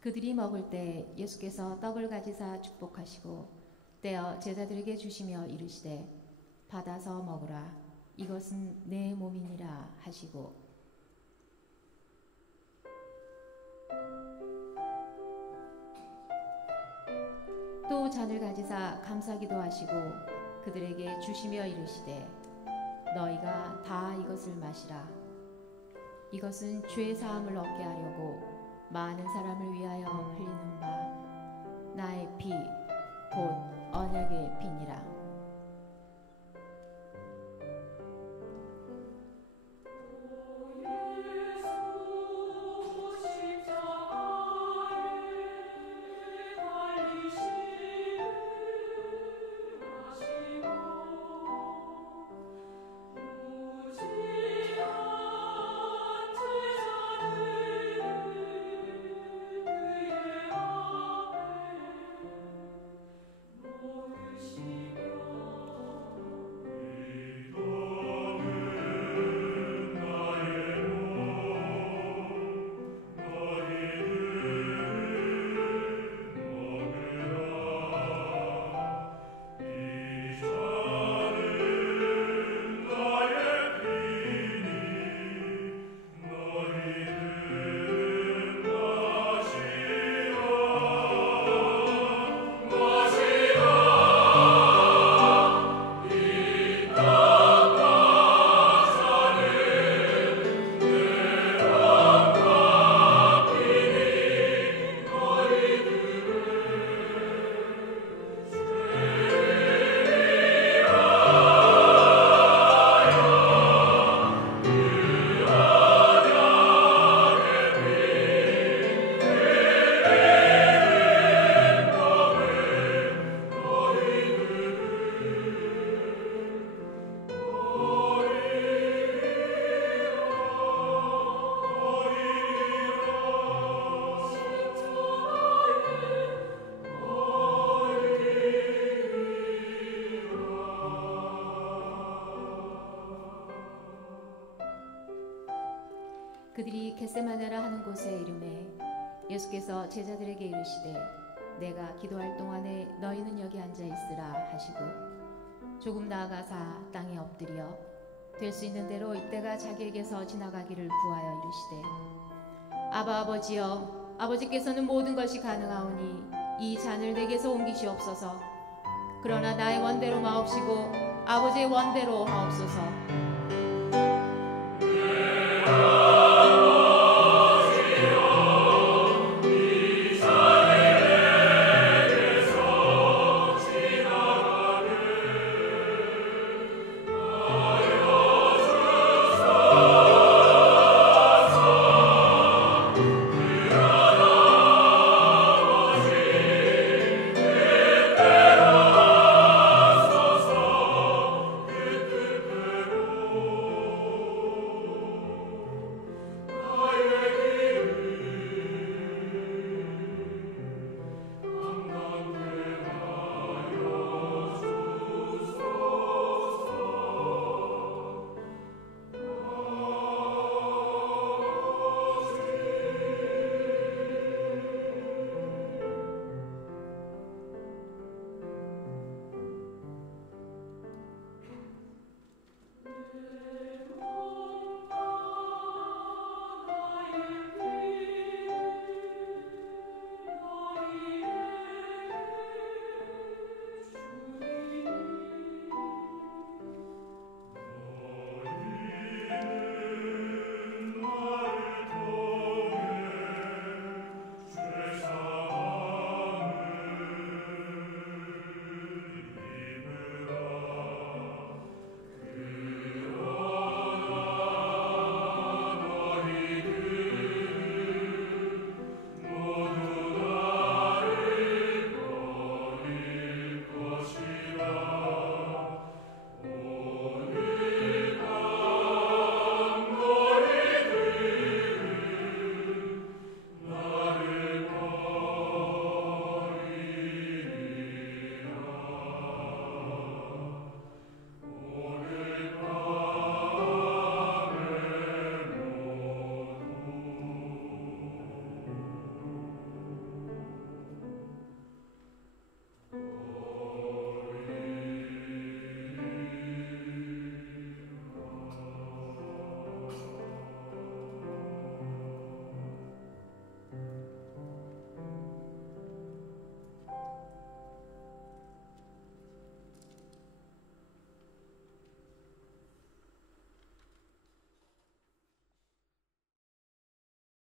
그들이 먹을 때 예수께서 떡을 가지사 축복하시고 떼어 제자들에게 주시며 이르시되 받아서 먹으라. 이것은 내 몸이니라 하시고. 또 잔을 가지사 감사기도 하시고 그들에게 주시며 이르시되 너희가 다 이것을 마시라. 이것은 죄 사함을 얻게 하려고 많은 사람을 위하여 흘리는 바 나의 피 곧 언약의 피니라 이 겟세마네라 하는 곳에 이름에 예수께서 제자들에게 이르시되 내가 기도할 동안에 너희는 여기 앉아 있으라 하시고 조금 나아가사 땅에 엎드려 될 수 있는 대로 이때가 자기에게서 지나가기를 구하여 이르시되 아바 아버지여 아버지께서는 모든 것이 가능하오니 이 잔을 내게서 옮기시옵소서. 그러나 나의 원대로 마옵시고 아버지의 원대로 하옵소서